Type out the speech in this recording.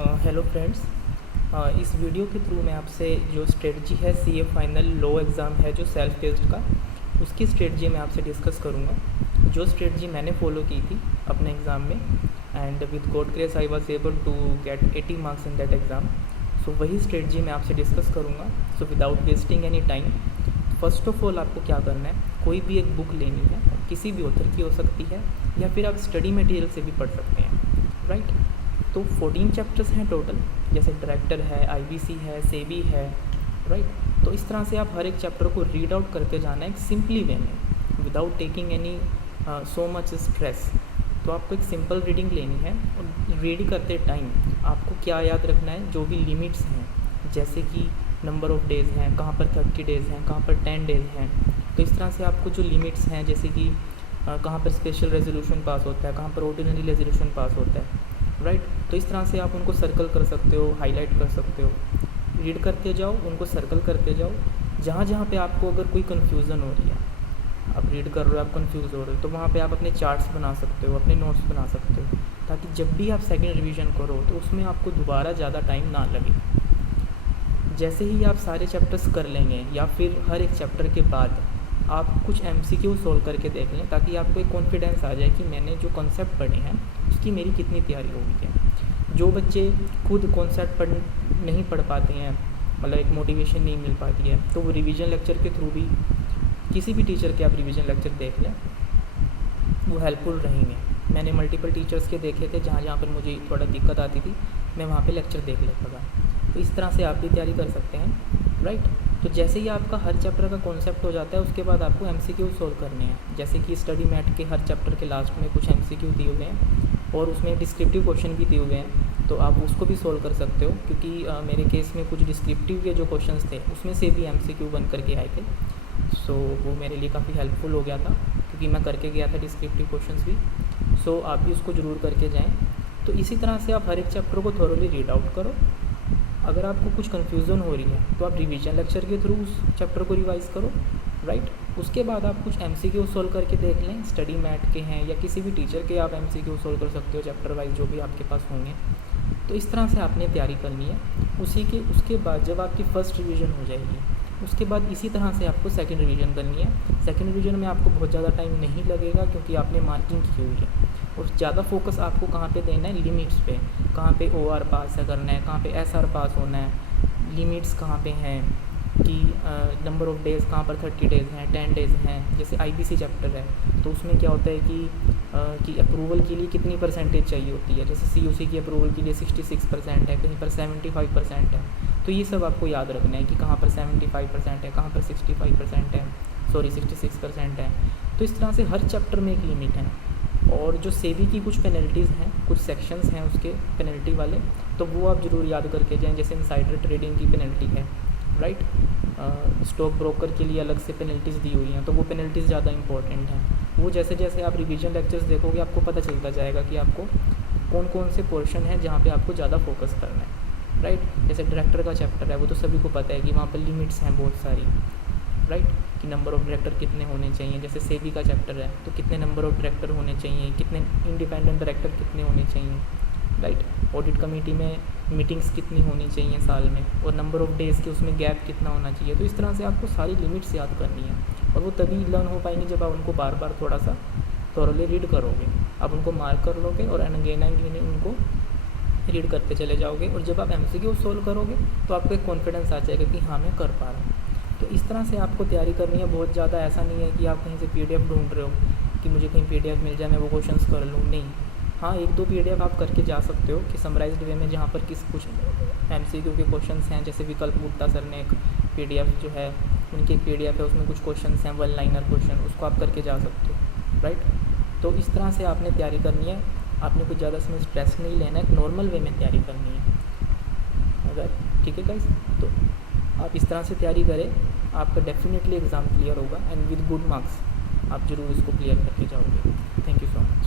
Hello friends. इस video के through मैं आपसे जो स्ट्रेटजी है सीए फाइनल लॉ एग्ज़ाम है जो सेल्फ टेस्ट का, उसकी स्ट्रेटजी मैं आपसे डिस्कस करूँगा। जो स्ट्रेटजी मैंने फॉलो की थी अपने एग्ज़ाम में, and with God grace I was able to get 80 marks in that exam. So वही स्ट्रेटजी मैं आपसे डिस्कस करूँगा। So without wasting any time, first of all आपको क्या करना है, कोई भी एक बुक लेनी है, किसी भी ऑथर की हो सकती है या फिर आप स्टडी मटेरियल से भी पढ़ सकते हैं, राइट। तो 14 चैप्टर्स हैं टोटल, जैसे डायरेक्टर है, आईबीसी है, सेबी है, राइट। तो इस तरह से आप हर एक चैप्टर को रीड आउट करते जाना है एक सिंपली वे में, without taking any so much stress. तो आपको एक सिंपल रीडिंग लेनी है और रीड करते टाइम आपको क्या याद रखना है, जो भी लिमिट्स हैं, जैसे कि नंबर ऑफ़ डेज़ हैं, कहाँ पर 30 डेज़ हैं, कहाँ पर 10 डेज़ हैं। तो इस तरह से आपको जो लिमिट्स हैं, जैसे कि कहाँ पर स्पेशल रेजोल्यूशन पास होता है, कहाँ पर ऑर्डिनरी रेजोल्यूशन पास होता है, राइट। तो इस तरह से आप उनको सर्कल कर सकते हो, हाईलाइट कर सकते हो। रीड करते जाओ, उनको सर्कल करते जाओ। जहाँ जहाँ पे आपको अगर कोई कन्फ्यूज़न हो रही है, आप रीड कर रहे हो, आप कंफ्यूज हो रहे हो, तो वहाँ पे आप अपने चार्ट्स बना सकते हो, अपने नोट्स बना सकते हो, ताकि जब भी आप सेकंड रिवीजन करो तो उसमें आपको दोबारा ज़्यादा टाइम ना लगे। जैसे ही आप सारे चैप्टर्स कर लेंगे या फिर हर एक चैप्टर के बाद आप कुछ एमसीक्यू सोल्व करके देख लें, ताकि आपको एक कॉन्फिडेंस आ जाए कि मैंने जो कॉन्सेप्ट पढ़े हैं उसकी मेरी कितनी तैयारी हो गई है। जो बच्चे खुद कॉन्सेप्ट नहीं पढ़ पाते हैं, मतलब एक मोटिवेशन नहीं मिल पाती है, तो वो रिवीजन लेक्चर के थ्रू भी, किसी भी टीचर के आप रिवीजन लेक्चर देख लें, वो हेल्पफुल रहेंगे। मैंने मल्टीपल टीचर्स के देखे थे, जहाँ जहाँ पर मुझे थोड़ा दिक्कत आती थी, मैं वहाँ पे लेक्चर देख लेता था। तो इस तरह से आप भी तैयारी कर सकते हैं, राइट। तो जैसे ही आपका हर चैप्टर का कॉन्सेप्ट हो जाता है, उसके बाद आपको एमसीक्यू सोल्व करने हैं। जैसे कि स्टडी मैट के हर चैप्टर के लास्ट में कुछ एमसीक्यू दिए हुए हैं और उसमें डिस्क्रिप्टिव क्वेश्चन भी दिए हुए हैं, तो आप उसको भी सोल्व कर सकते हो। क्योंकि मेरे केस में कुछ डिस्क्रिप्टिव के जो क्वेश्चंस थे उसमें से भी एमसीक्यू बन करके आए थे। सो वो मेरे लिए काफ़ी हेल्पफुल हो गया था, क्योंकि मैं करके गया था डिस्क्रिप्टिव क्वेश्चंस भी। सो आप भी उसको ज़रूर करके जाएँ। तो इसी तरह से आप हर एक चैप्टर को थोरोली रीड आउट करो। अगर आपको कुछ कन्फ्यूज़न हो रही है तो आप रिवीजन लेक्चर के थ्रू उस चैप्टर को रिवाइज़ करो, राइट। उसके बाद आप कुछ एमसीक्यू सोल्व करके देख लें, स्टडी मैट के हैं या किसी भी टीचर के आप एमसीक्यू सोल्व कर सकते हो चैप्टर वाइज, जो भी आपके पास होंगे। तो इस तरह से आपने तैयारी करनी है। उसके बाद जब आपकी फ़र्स्ट रिवीजन हो जाएगी, उसके बाद इसी तरह से आपको सेकंड रिवीजन करनी है। सेकंड रिवीजन में आपको बहुत ज़्यादा टाइम नहीं लगेगा, क्योंकि आपने मार्किंग की हुई है। और ज़्यादा फोकस आपको कहाँ पे देना है, लिमिट्स पे, कहाँ पे ओआर पास करना है, कहाँ पे एसआर पास होना है, लिमिट्स कहाँ पे हैं, कि नंबर ऑफ़ डेज़ कहाँ पर 30 डेज़ हैं, 10 डेज़ हैं। जैसे आईबीसी चैप्टर है, तो उसमें क्या होता है कि अप्रूवल के लिए कितनी परसेंटेज चाहिए होती है। जैसे सीयूसी की अप्रूवल के लिए 66% है, कहीं पर 75% है। तो ये सब आपको याद रखना है कि कहाँ पर 75% है, कहाँ पर 65% है, 66% है। तो इस तरह से हर चैप्टर में एक लिमिट है। और जो सेबी की कुछ पेनल्टीज़ हैं, कुछ सेक्शंस हैं उसके पेनल्टी वाले, तो वो आप ज़रूर याद करके जाएं। जैसे इनसाइडर ट्रेडिंग की पेनल्टी है, राइट। स्टॉक ब्रोकर के लिए अलग से पेनल्टीज़ दी हुई हैं, तो वो पेनल्टीज़ ज़्यादा इंपॉर्टेंट हैं। वो जैसे जैसे आप रिवीजन लेक्चर्स देखोगे, आपको पता चलता जाएगा कि आपको कौन कौन से पोर्शन हैं जहाँ पे आपको ज़्यादा फोकस करना है, राइट। जैसे डायरेक्टर का चैप्टर है, वो तो सभी को पता है कि वहाँ पर लिमिट्स हैं बहुत सारी, राइट, कि नंबर ऑफ़ डायरेक्टर कितने होने चाहिए। जैसे सेबी का चैप्टर है, तो कितने नंबर ऑफ़ डायरेक्टर होने चाहिए, कितने इंडिपेंडेंट डायरेक्टर कितने होने चाहिए, राइट। ऑडिट कमेटी में मीटिंग्स कितनी होनी चाहिए साल में, और नंबर ऑफ़ डेज़ के उसमें गैप कितना होना चाहिए। तो इस तरह से आपको सारी लिमिट्स याद करनी है, और वो तभी लर्न हो पाएंगे जब आप उनको बार बार थोड़ा सा थोरोली रीड करोगे। आप उनको मार्क कर लोगे और अगेन उनको रीड करते चले जाओगे, और जब आप एमसीक्यू सोल्व करोगे तो आपको एक कॉन्फिडेंस आ जाएगा कि हाँ, मैं कर पा रहा हूँ। तो इस तरह से आपको तैयारी करनी है। बहुत ज़्यादा ऐसा नहीं है कि आप कहीं से पीडीएफ ढूंढ रहे हो कि मुझे कहीं पीडीएफ मिल जाए, मैं वो क्वेश्चंस कर लूँ, नहीं। हाँ, एक दो पीडीएफ आप करके जा सकते हो कि समराइज्ड वे में, जहाँ पर कुछ एमसीक्यू के क्वेश्चंस हैं। जैसे विकल्प गुप्ता सर ने एक पीडीएफ जो है, उनकी एक पीडीएफ है, उसमें कुछ क्वेश्चंस हैं, 1 लाइनर क्वेश्चन, उसको आप करके जा सकते हो, राइट। तो इस तरह से आपने तैयारी करनी है। आपने कुछ ज़्यादा इसमें स्ट्रेस नहीं लेना है, एक नॉर्मल वे में तैयारी करनी है, अगर ठीक है गाइस। तो आप इस तरह से तैयारी करें, आपका डेफिनेटली एग्ज़ाम क्लियर होगा, एंड विद गुड मार्क्स आप ज़रूर इसको क्लियर करके जाओगे। Thank you so much.